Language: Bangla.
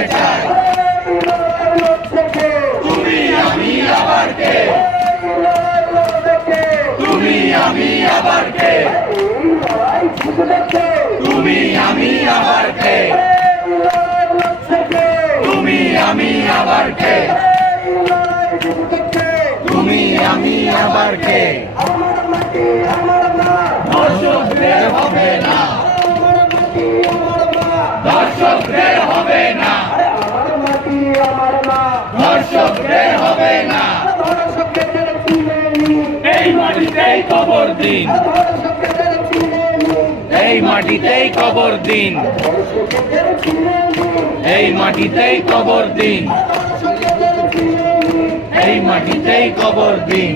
জানতে চাই তুমি আমি আবার কে তুমি আমি আবার কে তুমি আমি আবার কে তুমি আমি আবার কে তুমি আমি আবার কে দর্শকদের হবে না দর্শকদের হবে না দর্শকদের হবে না এই মাটিতেই কবর দিন এই মাটিতেই কবর দিন এই মাটিতেই কবর দিন এই মাটিতেই কবর দিন